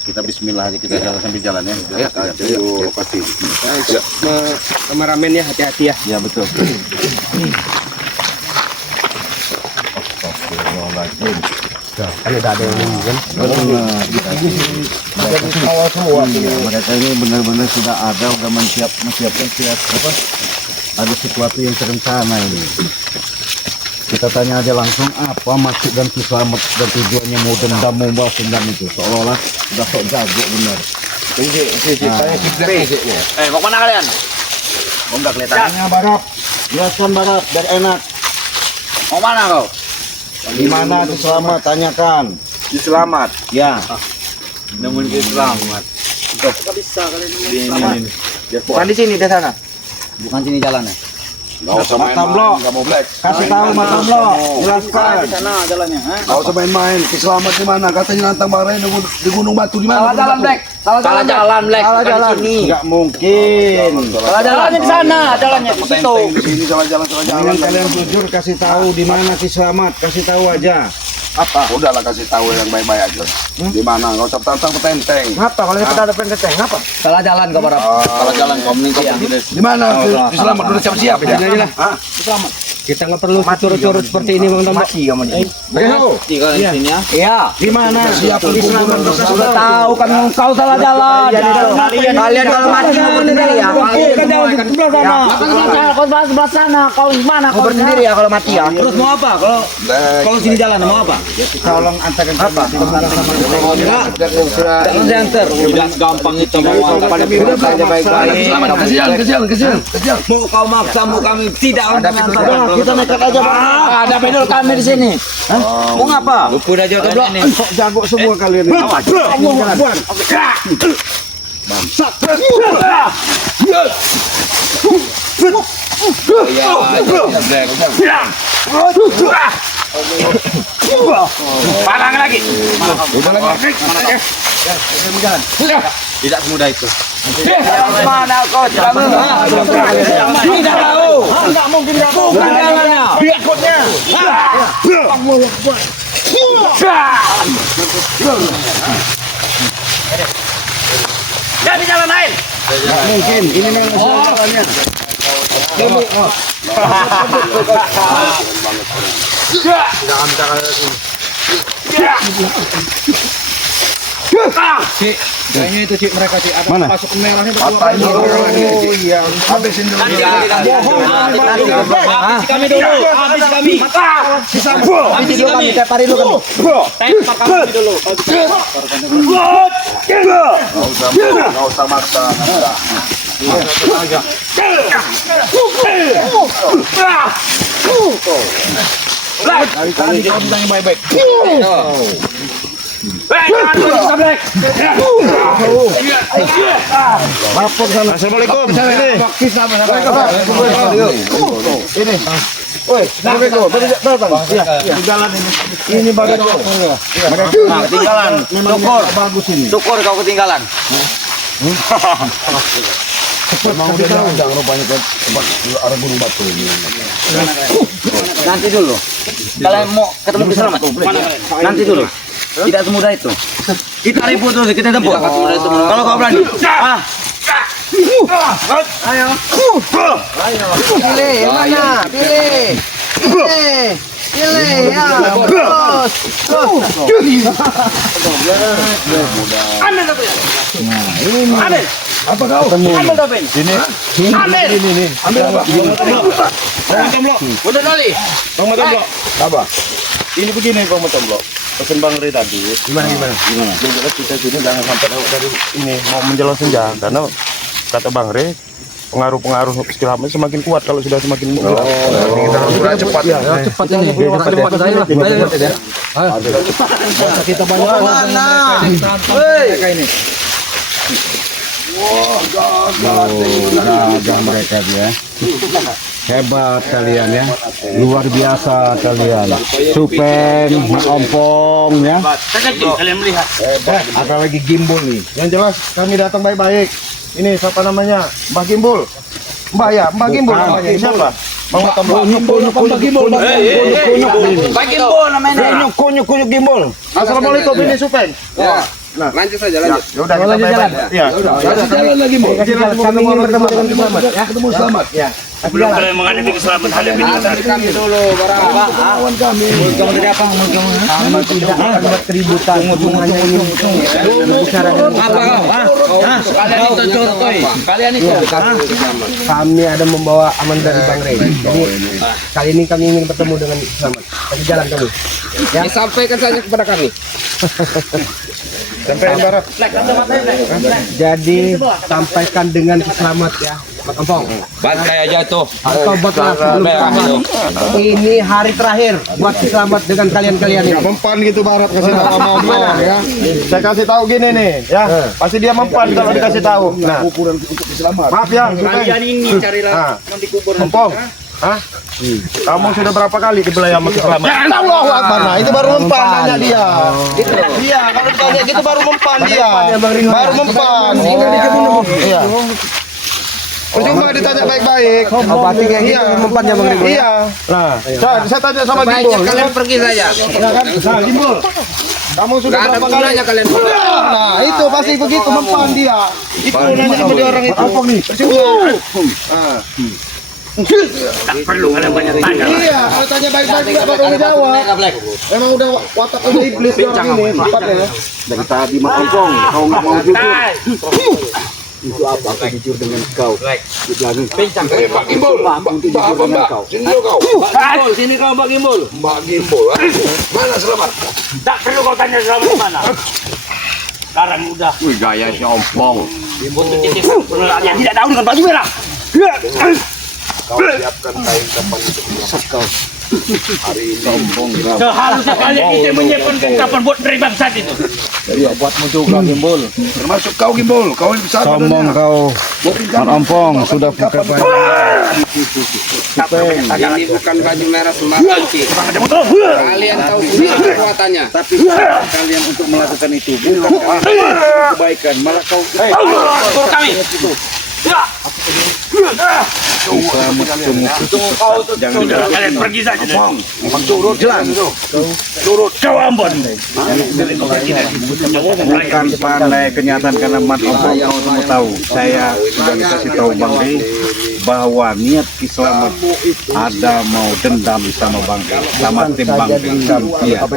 Kita bismillah aja, kita jalan sambil jalan ya. Lokasi. Kameramen ya, hati-hati ya. Ya betul. Kan udah ada yang kan. Awal semua mereka ini benar-benar sudah ada, udah menyiapkan apa? Ada sesuatu yang terencana ini. Kita tanya aja langsung apa maksud dan selamat dan tujuannya mau dendam, mau balas dendam itu, seolah-olah sudah sok jago benar. Mau mana kalian? Enggak kelihatan. Tanya Barap, jelaskan Barap biar enak. Mau mana kau? Di mana si Selamat? Tanyakan. Di Selamat. Ya. Namun di Selamat. Enggak bisa kalian Ini. Bukan di sini, di sana. Bukan sini jalannya. Enggak usah main-main, enggak mau black. Kasih tahu Matam lo, jelaskan. Di sana jalannya, ha? Enggak usah main-main. Di Selamat di mana? Katanya nantang Barai di Gunung Batu di mana? Salah jalan, Black. Salah jalan, Black. Salah Bukan jalan. di sini. Enggak mungkin. Salah jalannya di sana, jalannya di situ. Di sini salah jalan. Jangan kalian jujur kasih tahu di mana Ki Selamat, kasih tahu aja. Apa? Udahlah kasih tahu yang baik-baik aja. Di mana? Enggak usah tantang petenteng. Ngapa kalau kita ada pendeteng? Ngapa? Salah jalan kau, Barap. Salah jalan kau mending kau pergi dari. Di mana? Di Selamat udah siap-siap ya? Hah? Kita nggak perlu curut-curut seperti ini, Bang Tombak. Mati kamu nih. Begitu. Di sini ya. Iya. Di mana? Siap Ki Selamat Sudah tahu kan kau salah jalan. Kalian kalau mati kau berdiri ya. Kau jangan di sebelah sana. Kau sebelah sana. Kau di mana? Kau berdiri ya kalau mati ya. Terus mau apa? Kalau sini jalan mau apa? Tolong antarkan apa? Jangan diantar. Udah gampang itu mau pada bilang saja baik-baik. Kesian. Mau kau maksa mau kami tidak mengantar. Kita nekat aja, Bang. Ada pedal kami di sini. Mau ngapa? Udah jauh ke blok. Sok jago semua kalian ini. Bangsat. Parang lagi. Tidak semudah itu. Mana kau tidak tahu. Enggak mungkin kamu. Bukan jalannya. Berikutnya. Jadi jalan lain. Nggak mungkin. Ini memang jalannya. Kayaknya itu cik mereka cik ada Mana? masuk merahnya Matanya Oh iya. habisin dulu. Habis kami dulu, habis kami. Habis kami. Tiap hari lu kan. Tembak kami dulu. Nggak usah maksa. Kali kau bilang yang baik-baik. Lapor sana. Assalamualaikum. Ini. Woi, assalamualaikum. Datang. Iya, jalan ini. Ini badan kau. Nah, ketinggalan. Syukur. Bagus ini. Syukur kau ketinggalan. Memang udah jangan rupanya ke tempat arah Gunung Batu ini. Nanti dulu. Kalian mau ketemu di Selamat? Nanti dulu. Tidak semudah itu. Kita ribut dulu, kita tempur. Kalau kau berani. Ayo. Pilih yang mana? Pilih. Pilih ya. Ambil topinya. Ambil. Apa kau? Ambil topinya. Ini. Ambil. Ini. Ambil apa? Udah kali. Bang Matomblok. Apa? Ini begini Bang Matomblok. Pesan Bang Ray tadi. Gimana? Jadi kita sini jangan sampai dari ini mau menjelang senja karena kata Bang Ray pengaruh-pengaruh istilah semakin kuat kalau sudah semakin gelap. Kita harus gerak cepat ya. Cepat ini. Kita banyak Mana? Mereka ini. Jangan mereka dia. Hebat kalian ya. Luar biasa kalian. Supen, ompong ya. Kalian melihat. Apalagi gimbal nih. Yang jelas kami datang baik-baik. Ini siapa namanya? Mbah Gimbul. Mbah ya, Mbah Gimbul namanya. Siapa? Bang Matomblok. Kunyuk Gimbul. Bagi bol namanya. Kunyuk Gimbul. Assalamualaikum ini Supen. Lanjut saja, lanjut. Ya udah kita jalan. Iya. Jalan lagi mau. Kami ingin bertemu dengan Selamat ya. Ketemu Selamat. Ya. Belum kalian menghadapi keselamatan hal yang Dari kami dulu, barang. Kawan kami. Kamu dari apa? Kamu tidak ada keributan. Hanya ingin bicara dengan Selamat. Kalian itu contoh. Kalian itu. Kami ada membawa aman dari Bang Rey. Jadi kali ini kami ingin bertemu dengan Selamat. Lagi jalan kami. Ya. Disampaikan saja kepada kami. Sampai barat. Jadi sampaikan dengan Selamat ya. Mat Ompong. Bantai aja tuh. Tobatlah sebelum Selamat. Ini hari terakhir buat Selamat dengan kalian-kalian ini. Mempan gitu barat kasih tahu sama Om ya. Saya kasih tahu gini nih ya. Pasti dia mempan kalau dikasih tahu. Nah, Ukuran untuk selamat. maaf ya. kalian ini carilah yang dikubur Empong. Hah? Kamu sudah berapa kali dibelai sama Selamat? Allahu Akbar. Nah, itu baru mempan nanya dia. Iya, kalau ditanya gitu baru mempan dia. Baru mempan. Iya. Cuma ditanya baik-baik. Oh, berarti kayak gitu mempannya Bang Rey. Iya. Nah, saya tanya sama Gimbol. Kalian pergi saja. Nah, Gimbol. Kamu sudah Gak ada berapa kali? gunanya kalian. Nah, itu pasti begitu mempan dia. Itu nanya sama dia orang itu. Apa nih? tak perlu kalian banyak tanya. Iya, kalau tanya baik-baik enggak bakal ngejawab. Emang udah watak udah iblis orang ini, sifatnya. Dari tadi Mak Ompong, kau nggak mau jujur. Itu apa? Aku jujur dengan kau. Jangan pincang. Pak Gimbol, jujur dengan kau. Sini kau. Gimbol, sini kau Mbak Gimbol. Mbak Gimbol. Mana Selamat? Tak perlu kau tanya Selamat di mana. Sekarang udah. Wih, gaya si Ompong. Untuk titik yang tidak tahu dengan baju merah. Kau siapkan kain kapan untuk menyesat kau. Hari ini Ompong. Seharusnya kalian itu menyiapkan kapan buat dari bangsat itu. Iya, buatmu juga Gimbol. Termasuk kau Gimbol. Kau yang besar. Sombong kau. Ompong sudah pakai baju. Ini bukan baju merah sembarang. Kalian tahu kekuatannya. Tapi kalian untuk melakukan itu bukan kebaikan, malah kau. Kami. Jangan Kalian pergi saja. turut jelas. Turut kau Ambon. Bukan pandai kenyataan karena Mat Ompong kau semua tahu. Saya sudah dikasih tahu Bang Rey bahwa niat Ki Selamat ada mau dendam sama Bang Rey, sama tim Bang Rey. Iya. Kau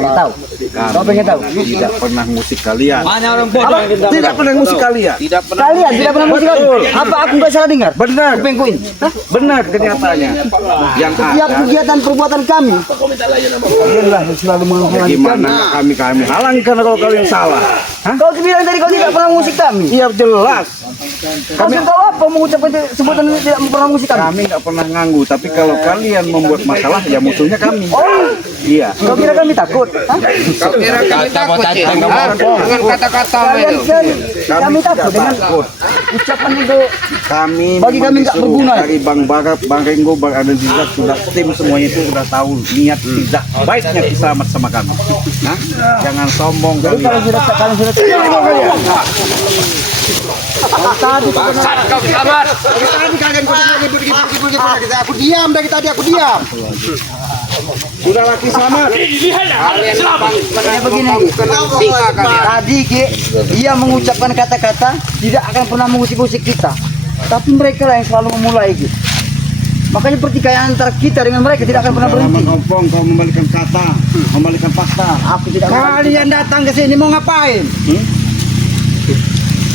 pengen tahu? Tidak pernah musik kalian. Mana orang bodoh yang dendam? Tidak pernah musik kalian. Tidak pernah. Kalian tidak pernah musik lagi. Apa aku nggak salah dengar? Benar. Pengkuin. Benar kenyataannya. Yang Setiap ada. kegiatan perbuatan kami. Kalianlah yang selalu menghalangi Gimana kami halangkan kalau kalian salah. Kau bilang tadi kau tidak pernah musik kami. Iya jelas. Kami tahu apa mengucapkan sebutan tidak pernah musik kami. Kami nggak pernah nganggu, tapi kalau kalian membuat masalah ya musuhnya kami. Oh, Iya. kau kira kami takut? Hah? Kau kira kami takut dengan kata-kata Kalian kami takut dengan ucapan itu. kami Bagi kami nggak disuruh berguna. dari Bang Bagat, Bang Renggo, Bang Aden Zizak sudah tim semuanya itu sudah tahu niat tidak baiknya Ki Selamat sama kami. Nah, jangan sombong Jadi kalian. kalian sudah tadi Kau Selamat. aku diam dari tadi aku diam. Sudah laki Selamat. Kalian selamat. Begini. Tadi dia mengucapkan kata-kata tidak akan pernah mengusik-usik kita. Tapi mereka lah yang selalu memulai gitu. Makanya pertikaian antara kita dengan mereka tidak akan pernah berhenti. Ompong, kau membalikan kata, membalikan fakta. Aku tidak. Kalian datang ke sini mau ngapain?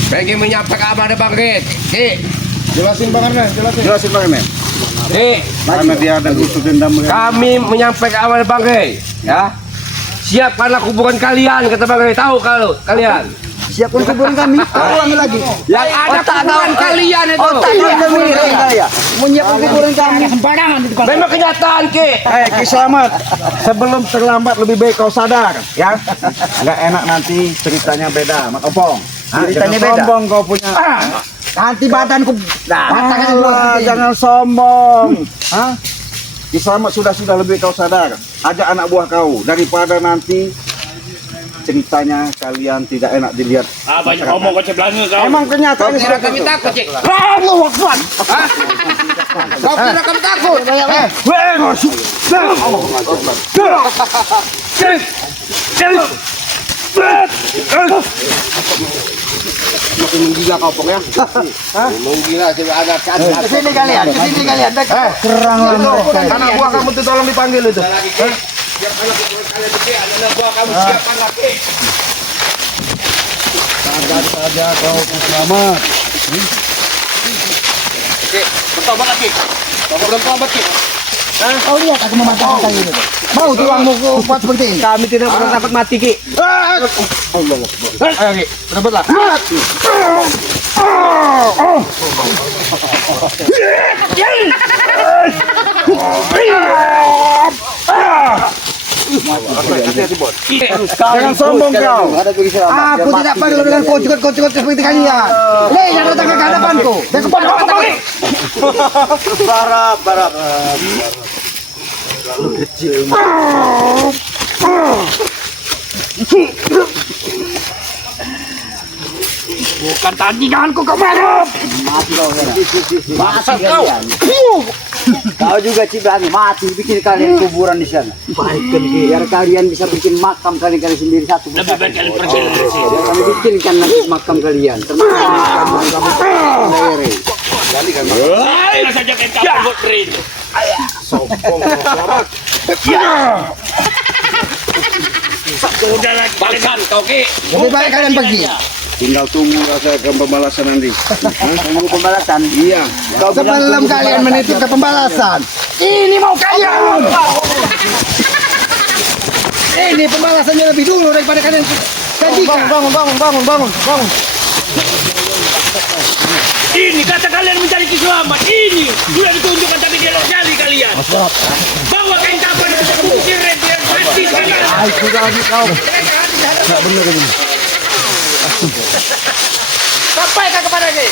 Pengen menyampaikan apa ada Bang Red? Jelasin Bang Arne, Jelasin Bang Red. Karena dia ada usul dendam. Kami menyampaikan amal Bang Rey, ya. Siapkanlah kuburan kalian, kata Bang Rey. Tahu kalau kalian. Siapkan kuburan kami. Ulangi lagi. Yang ada kuburan kalian itu. Otak kami ya. Menyiapkan kuburan kami. Memang kenyataan, Ki. Ki Selamat, sebelum terlambat lebih baik kau sadar, ya. Nggak enak nanti ceritanya beda, Mat Ompong. Ceritanya Jangan beda. sombong kau punya. Nanti badanku. Jangan sombong. Hah? Ki Selamat sudah lebih kau sadar. Ajak anak buah kau daripada nanti ceritanya kalian tidak enak dilihat. Ah, banyak ngomong kau ceblangnya kau. Emang kenyataan Kira kami takut, Cik. Allahu Akbar. Kau kira kami takut? Menggila kau pokoknya. Menggila sudah ada kan. Kesini kalian. Serang anak buah kamu tuh tolong dipanggil itu. Siap anak kalian gede, anak buah kamu siapkan lagi. Saja kau selamat. Oke, bertobat lagi. Bapak belum tobat ki. Kau lihat aku mematahkan kali ini. Mau tulangmu kuat seperti ini? Kami tidak pernah takut mati ki. Ayo ki, berebutlah. Jangan sombong kau. Aku tidak peduli dengan kocok seperti kalian. Hei, jangan datang ke hadapanku. Dan kepada apa kau? Barap. Bukan tandinganku kau marah. Mati kau. Kau juga Cibrani mati bikin kalian kuburan di sana. Biar kalian bisa bikin makam kalian sendiri satu. Lebih baik kalian pergi dari sini. Biar kami bikinkan nanti makam kalian. Termasuk kamu. Ayo saja kita pergi rin. Sudah lagi Bangsan kau ki. Lebih baik kalian pergi. Tinggal tunggu rasakan pembalasan nanti. Tunggu pembalasan. Iya. Sebelum kalian menitip ke pembalasan. Ini mau kalian. Ini pembalasannya lebih dulu daripada kalian janjikan. Bangun. ini kata kalian mencari selamat. Ini sudah ditunjukkan tapi dia nyali kalian. Bawa kain kapan itu kubukir biar mati sekalian. Sudah lagi kau. Sampaikan kepada dia.